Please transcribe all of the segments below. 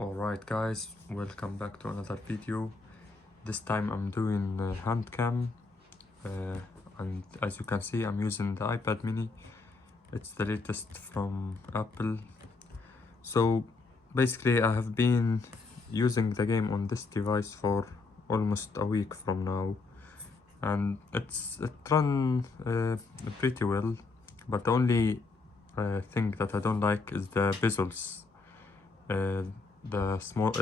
Alright guys, welcome back to another video. This time I'm doing Handcam, and as you can see I'm using the iPad mini. It's the latest from Apple. So basically I have been using the game on this device for almost a week from now, and it run pretty well, but the only thing that I don't like is the bezels. The small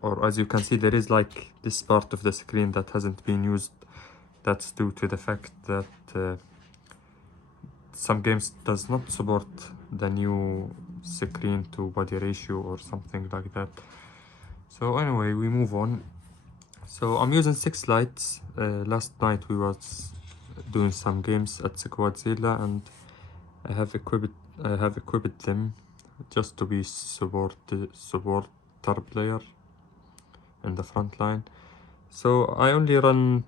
or as you can see, there is like this part of the screen that hasn't been used. That's due to the fact that some games does not support the new screen to body ratio or something like that. So anyway, we move on. So I'm using 6 lights. Last night we was doing some games at Squadzilla, and I have equipped them just to be supporter player in the front line. So I only run,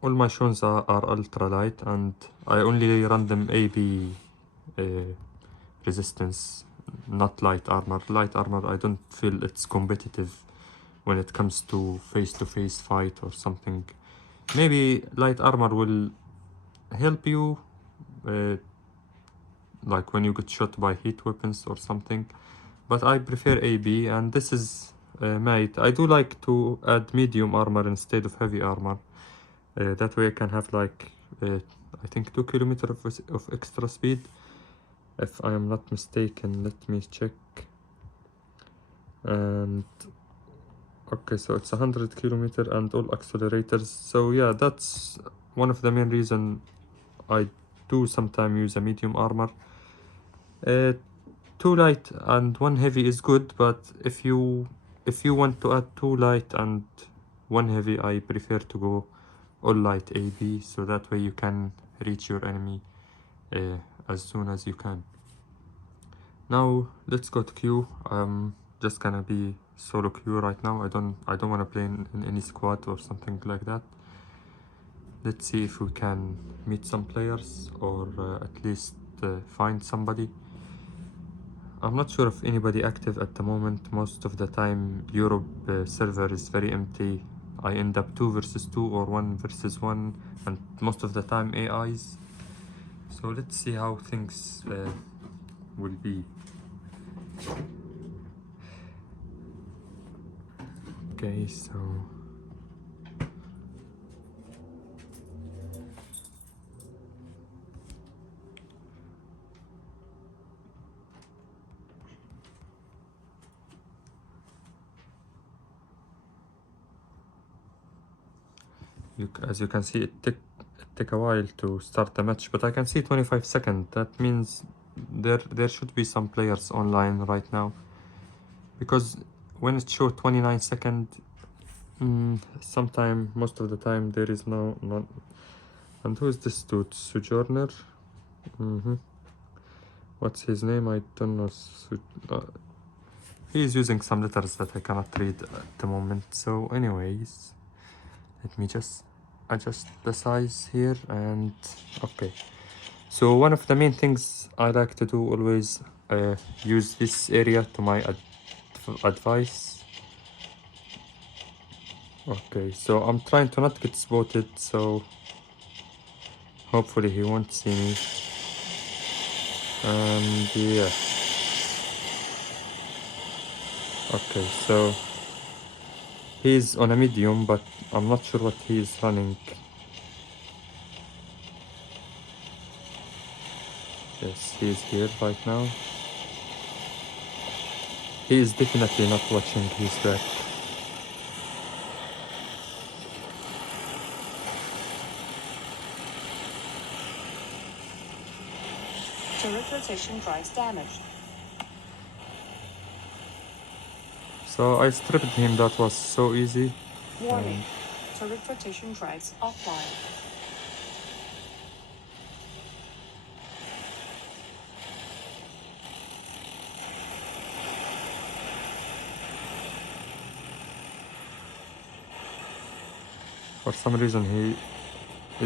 all my shots are ultralight, and I only run them AB resistance, not light armor. Light armor, I don't feel it's competitive when it comes to face-to-face fight or something. Maybe light armor will help you like when you get shot by heat weapons or something, but I prefer AB, and this is mate. I do like to add medium armor instead of heavy armor. That way I can have like I think 2 kilometers of extra speed, if I am not mistaken. Let me check. And okay, so it's 100 kilometers and all accelerators. So yeah, that's one of the main reason I do sometimes use a medium armor. 2 light and 1 heavy is good, but if you want to add 2 light and 1 heavy, I prefer to go all light AB, so that way you can reach your enemy as soon as you can. Now let's go to queue. I'm just gonna be solo queue right now. I don't want to play in any squad or something like that. Let's see if we can meet some players, or at least find somebody. I'm not sure if anybody active at the moment. Most of the time Europe server is very empty. I end up 2 versus 2 or 1 versus 1, and most of the time AIs. So let's see how things will be. Okay, so as you can see, it took a while to start the match, but I can see 25 seconds. That means there should be some players online right now, because when it showed 29 seconds, sometime, most of the time, there is no. And who is this dude? Sojourner? What's his name? I don't know. He is using some letters that I cannot read at the moment. So anyways, let me just adjust the size here, and okay. So one of the main things I like to do always, use this area to my advice. Okay, so I'm trying to not get spotted, so hopefully he won't see me. And yeah. Okay, so he's on a medium, but I'm not sure what he is running. Yes, he is here right now. He is definitely not watching his back. Turret rotation drives damaged. So I stripped him. That was so easy. Warning. Turret rotation drives offline. For some reason he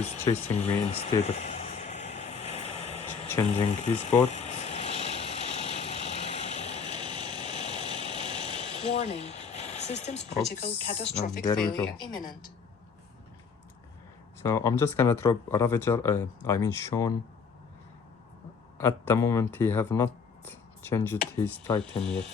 is chasing me instead of changing his bot. Warning. Systems critical Oops, catastrophic and there we failure go. imminent. So I'm just gonna drop Ravager, Sean. At the moment he have not changed his Titan yet.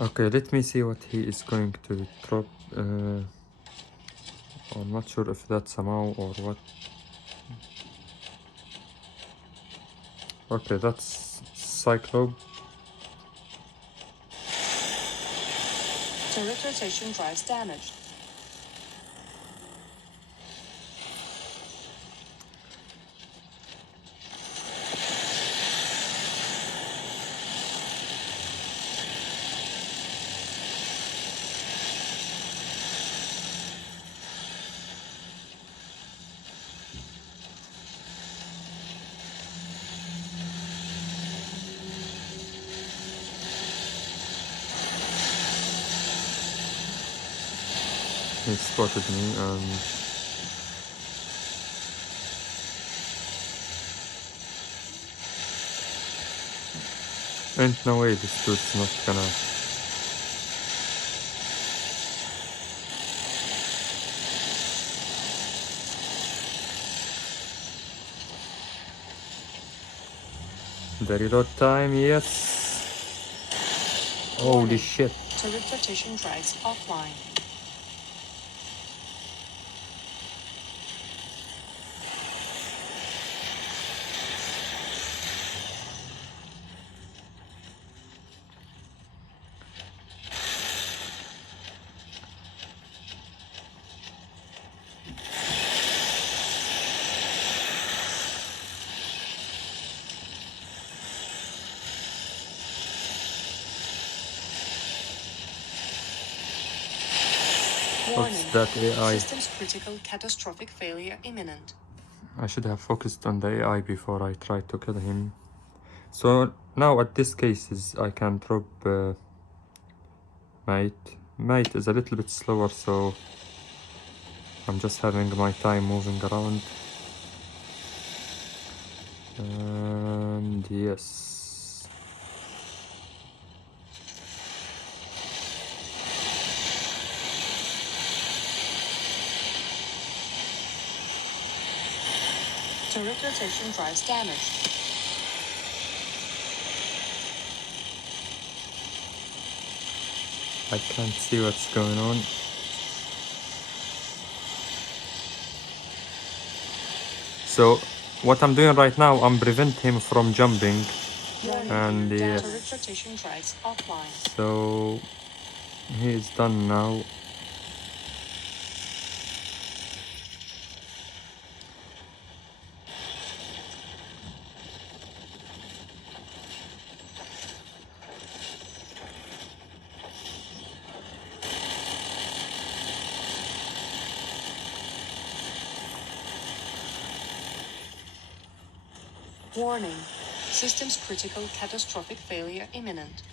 Okay, let me see what he is going to drop. I'm not sure if that's a Mao or what. Okay, that's Cyclope. Turret rotation drives damaged. He spotted me and ain't no way this dude's not gonna. The reload time, yes. Holy shit. Turret rotation drives offline. Warning. What's that AI? Systems critical catastrophic failure imminent. I should have focused on the AI before I tried to kill him. So now at this cases I can drop Mate. Mate is a little bit slower, so I'm just having my time moving around. And yes. Turret rotation drives damaged. I can't see what's going on. So what I'm doing right now, I'm prevent him from jumping. And yes. Turret rotation drives offline. So he is done now. Warning. Systems critical catastrophic failure imminent.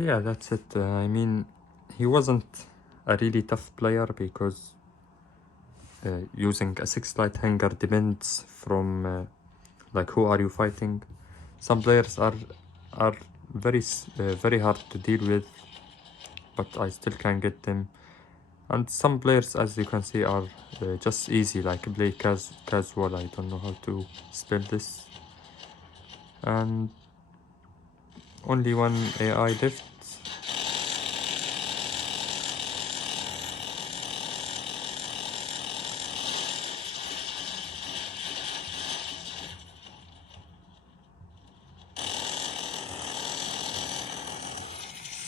Yeah, that's it. I mean, he wasn't a really tough player because using a 6 light hanger depends from like who are you fighting. Some players are very hard to deal with, but I still can get them. And some players, as you can see, are just easy, like play casual. I don't know how to spell this. And only one AI left.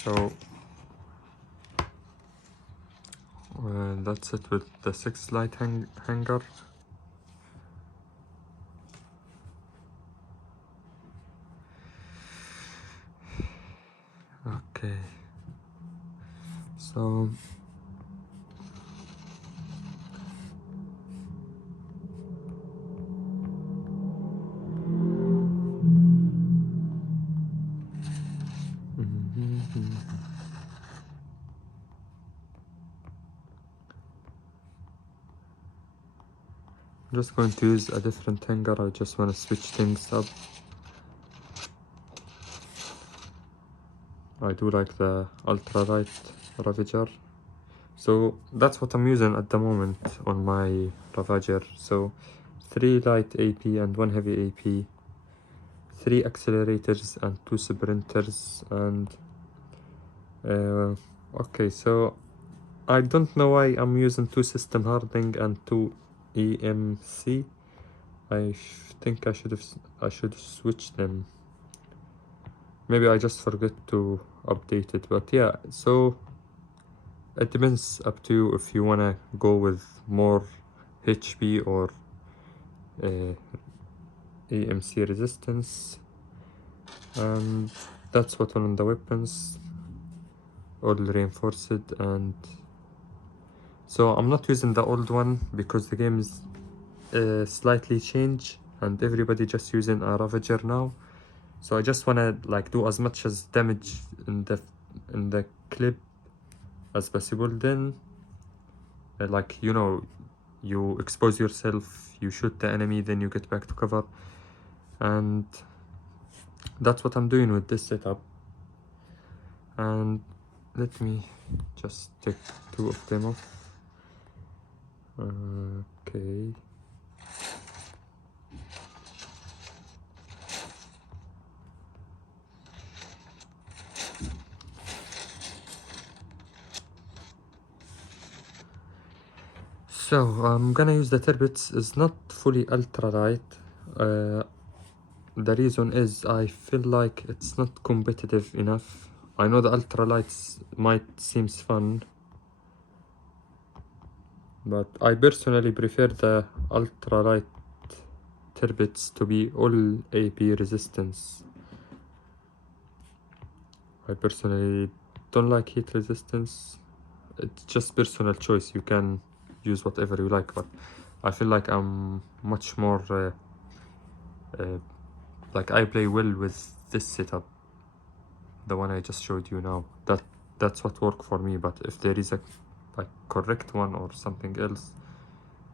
So that's it with the 6 light hanger. Okay. So I'm just going to use a different hanger. I just want to switch things up. I do like the ultralight Ravager. So that's what I'm using at the moment on my Ravager. So 3 light AP and 1 heavy AP, 3 accelerators and 2 sprinters, and okay, so I don't know why I'm using 2 system hardening and 2 EMC. I think I should switch them. Maybe I just forget to update it, but yeah, so it depends up to you if you wanna go with more HP or EMC resistance. And that's what on the weapons, all reinforced. And so I'm not using the old one because the game is slightly changed and everybody just using a Ravager now. So I just wanna like do as much as damage in the clip as possible. Then like, you know, you expose yourself, you shoot the enemy, then you get back to cover. And that's what I'm doing with this setup. And let me just take 2 of them off. Okay. So I'm gonna use the turbines. It's not fully ultralight. The reason is I feel like it's not competitive enough. I know the ultralights might seems fun, but I personally prefer the ultralight turbines to be all AP resistance. I personally don't like heat resistance. It's just personal choice. You can use whatever you like, but I feel like I'm much more like I play well with this setup, the one I just showed you now. That's what worked for me. But if there is a like correct one or something else,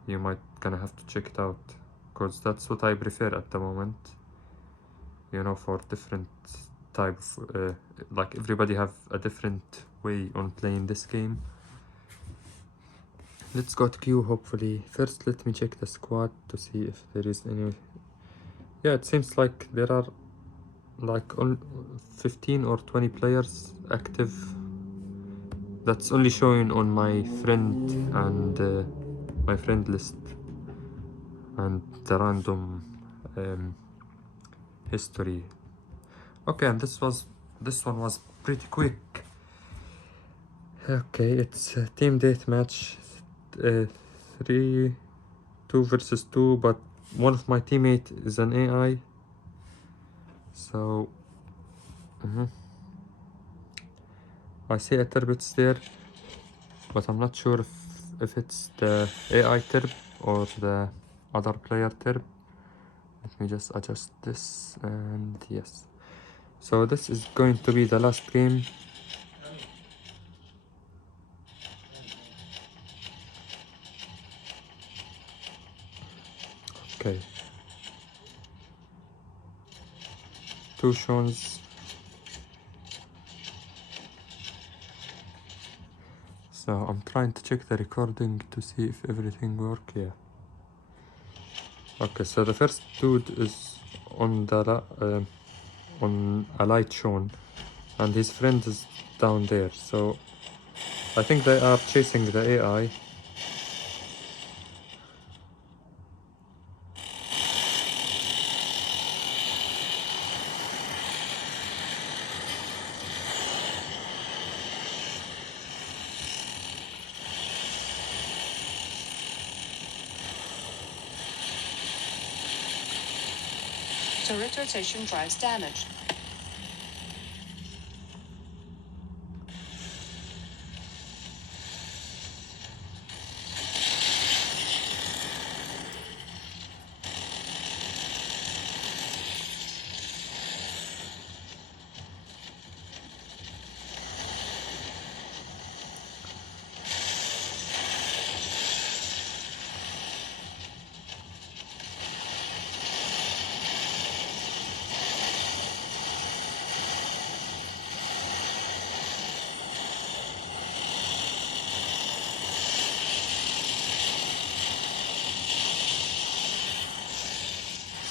you might gonna have to check it out, because that's what I prefer at the moment. You know, for different types, like everybody have a different way on playing this game. Let's go to queue. Hopefully first let me check the squad to see if there is any. Yeah, it seems like there are like on 15 or 20 players active. That's only showing on my friend and my friend list and the random history. Okay, and this one was pretty quick. Okay, it's a team deathmatch, 2 versus 2, but one of my teammate is an AI. So I see a turbits there, but I'm not sure if it's the AI turb or the other player turb. Let me just adjust this, and yes. So this is going to be the last game. Okay. 2 shows. So I'm trying to check the recording to see if everything works. Yeah. Okay, so the first dude is on the on a light shown, and his friend is down there. So I think they are chasing the AI. Turret rotation drives damaged.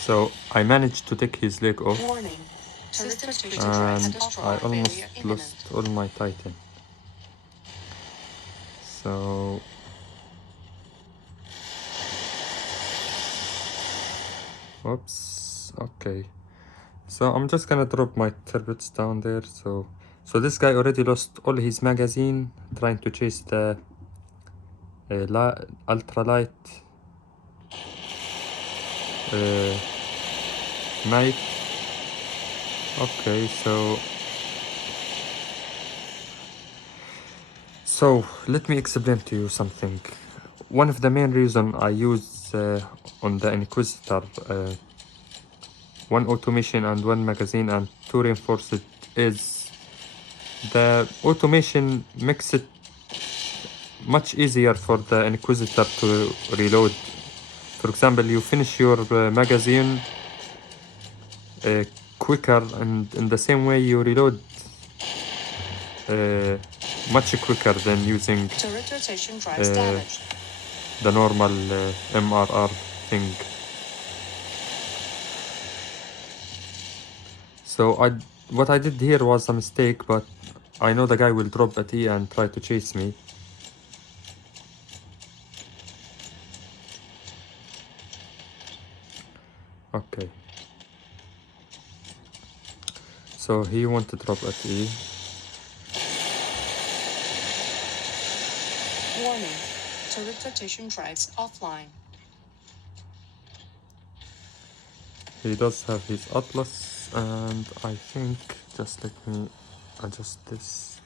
So I managed to take his leg off, Warning. Turret rotation and drives I catastrophic almost failure lost imminent. all my Titan. So whoops. Okay. So I'm just gonna drop my turrets down there. So this guy already lost all his magazine trying to chase the ultralight knight. Okay, so let me explain to you something. One of the main reason I use on the Inquisitor 1 automation and 1 magazine and 2 reinforced is the automation makes it much easier for the Inquisitor to reload. For example, you finish your magazine quicker, and in the same way you reload much quicker than using Turret rotation drives damaged. the normal MRR thing. So what I did here was a mistake, but I know the guy will drop a T and try to chase me. Okay. So he want to drop a T. Warning. Turret rotation drives offline. He does have his Atlas, and I think, just let me adjust this.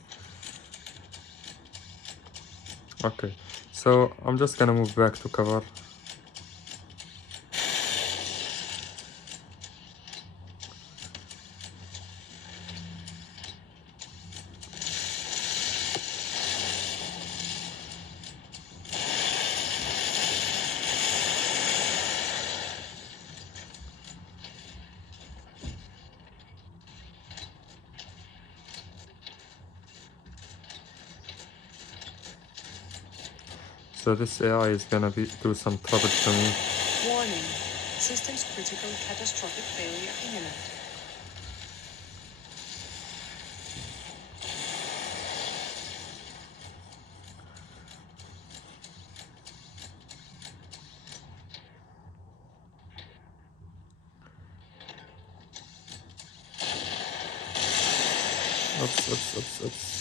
Okay, so I'm just gonna move back to cover. So this AI is gonna do some trouble to me. Warning. Systems critical catastrophic failure imminent. Oops, oops, oops, oops.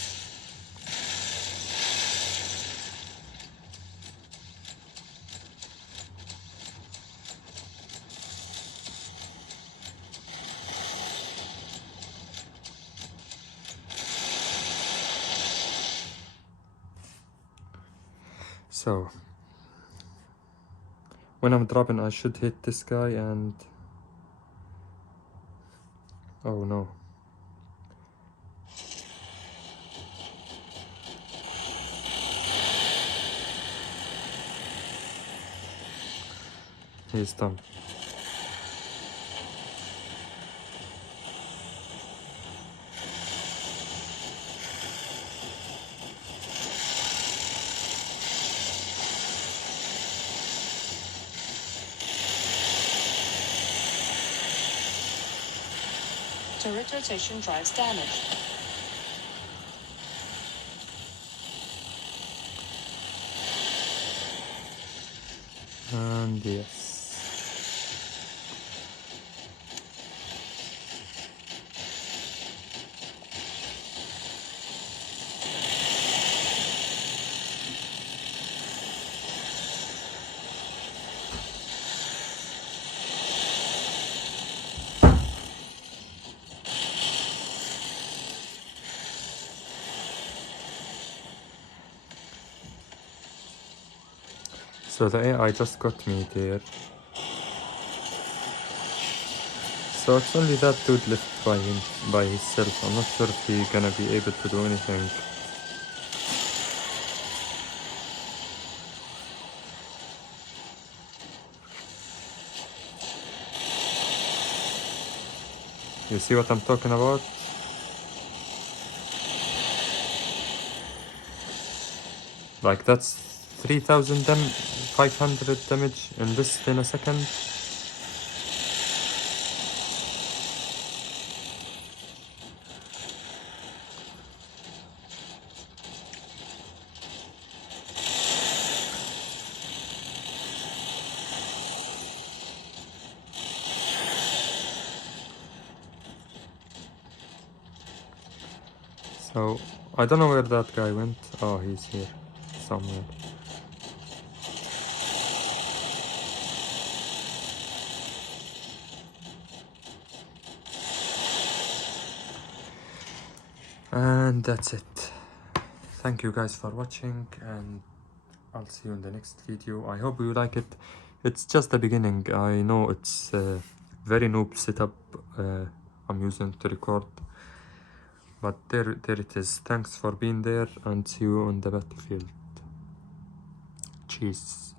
So when I'm dropping, I should hit this guy and... oh no. He's done. Turret rotation drives damaged. And yes. So the AI just got me there. So it's only that dude left by himself. I'm not sure if he's gonna be able to do anything. You see what I'm talking about? Like that's 3,500 damage in less than a second. So I don't know where that guy went. Oh, he's here somewhere. And that's it. Thank you guys for watching, and I'll see you in the next video. I hope you like it. It's just the beginning. I know it's a very noob setup I'm using to record, but there it is. Thanks for being there, and see you on the battlefield. Cheers.